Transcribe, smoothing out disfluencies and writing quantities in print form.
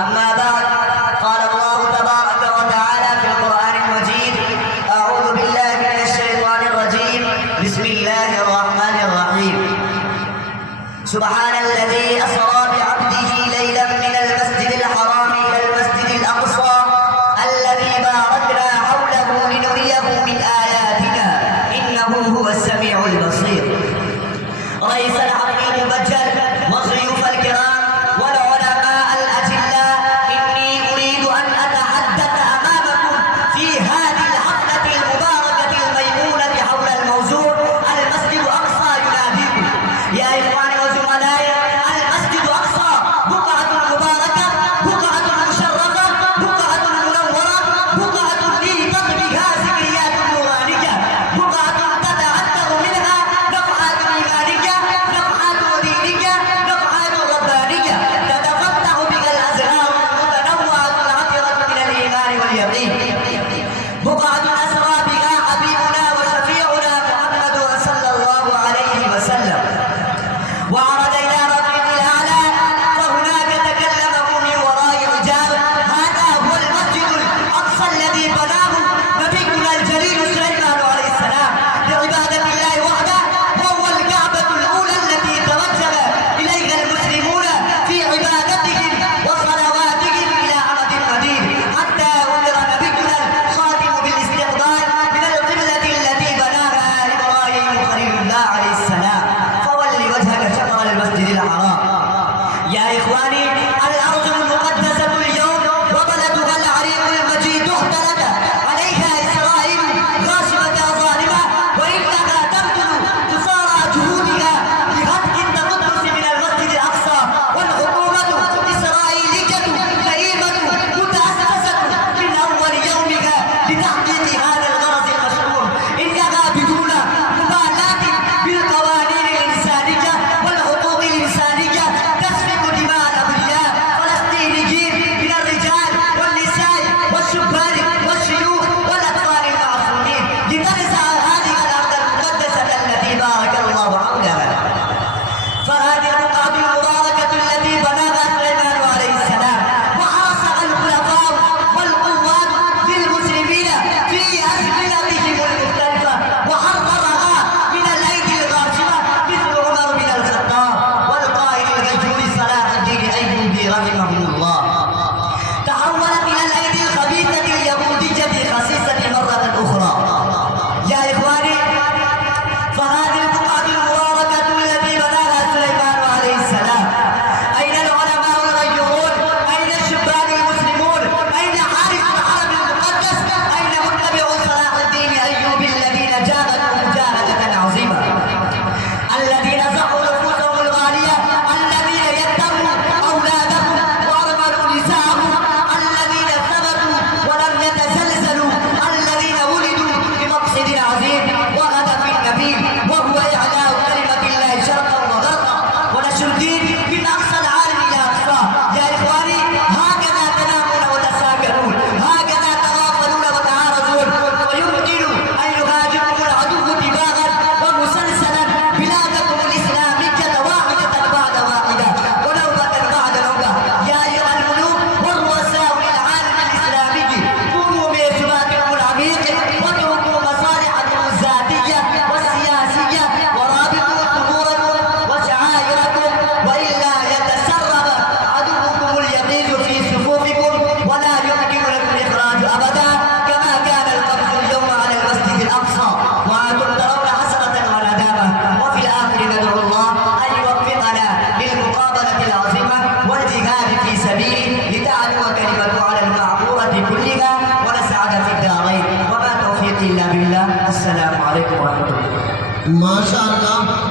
أما بعد، قال الله تبارك وتعالى في القرآن المجيد: أعوذ بالله من الشيطان الرجيم، بسم الله الرحمن الرحيم. سبحان الذي أسرى بعبده ليلا من المسجد الحرام إلى المسجد الأقصى الذي باركنا حوله لنريه من آياتنا إنه هو السميع البصير. رئيس الحرمين المبجل والضيوف الكرام والعلماء الأجلاء، إني أريد أن أتحدث أمامكم في هذه الحفلة المباركة الميمونة حول الموضوع المسجد الأقصى يناديكم. يا إخواني وزملائي، المسجد الأقصى بقعة مباركة، بقعة مشرفة، بقعة منورة، بقعة ليست بها ذكريات نورانية، بقعة تتأثر منها نفحات إيمانية، نفحات دينية، نفحات ربانية، تتفتح بها الأزهار المتنوعة العطرة من الإيمان واليقين. بقعة أسرى بها حبيبنا وشفيعنا محمد صلى الله عليه وسلم وعرج إلى رفيق الأعلى، فهناك تكلمه من وراء حجاب. هذا هو المسجد الأقصى الذي بناه نبينا الجليل سليمان عليه السلام لعبادة الله وحده، وهو الكعبة الأولى التي توجه إليها المسلمون في عبادتهم وصلواتهم إلى أمد مدين، حتى أمر نبينا الخاتم بالاستقبال من القبلة التي بناها إبراهيم خليل الله عليه السلام. فول وجهك شطر المسجد الحرام. يا إخواني، الأرض المقدسة اليوم وبلدها العريق المجيد احتلت عليها إسرائيل غاصبة ظالمة، وإنها تبذل قصارى جهودها لهدك التقدس من المسجد الأقصى، والحكومة إسرائيلية كريمة متأسسة من أول يومها لتحقيق هذا الغرض المشروع. إنها بدون مبالاة بالقوانين الإنسانية والحقوق الإنسانية تسفك دماء الأبرياء الفلسطينيين من الرجال والنساء والشبان والشيوخ والأطفال المعصومين لتنزع هذه الأرض المقدسة التي بارك الله حولها. فهذه البقعة المباركة التي بناها سليمان عليه السلام وحرسها الخلفاء والقوات للمسلمين في أزمنتهم المختلفة، وحررها من الأيدي الغاشمة مثل عمر بن الخطاب والقائد الغيور صلاح الدين الأيوبي رحمه الله، تحولت إلى الأيدي الخبيثة اليهودية الخسيسة مرة أخرى. يا إخواني، فهذه البقعة المباركة التي بناها سليمان عليه السلام، أين العلماء الغيورون؟ أين الشبان المسلمون؟ أين حارس الحرم المقدس؟ أين متبعو صلاح الدين أيوبي الذين جاهدوا مجاهدة عظيمة، الذين زحوا نفوسهم الغالية، الذين يتبعوا أولادهم وأرملوا نساءهم، الذين ثبتوا ولم يتزلزلوا، الذين ولدوا بمقصد عظيم وهدف نبيل، وهو إعلاء كلمة الله شرقا وغربا ونشر الدين من أقصى العالم إلى أقصاه. يا إخواني، هكذا تنامون وتساكنون، هكذا تغافلون وتعارضون، ويمكن أن يهاجمكم العدو دماغا ومسلسلا بلادكم الإسلامية واحدة بعد واحدة ونوبة بعد نوبة. يا أيها الملوك والرؤساء للعالم الإسلامي، قوموا بإثباتكم العميق واتركوا مصالحكم الذاتية والسياسية ورابطوا ثغوركم وشعائركم، وإلا يتسرب عدوكم اليقين في صفوفكم ولا يمكن لكم الإخراج أبدا، كما كان القبض اليوم على المسجد الأقصى وأنتم ترون حسرة وندامة. وفي الآخر ندعو الله أن يوفقنا للمقابلة العظيمة والجهاد في سبيله لتعلو كلمة على المعمورة كلها ونسعد في الدارين، وما توفيقي إلا بالله. السلام عليكم ورحمة الله. ما شاء الله.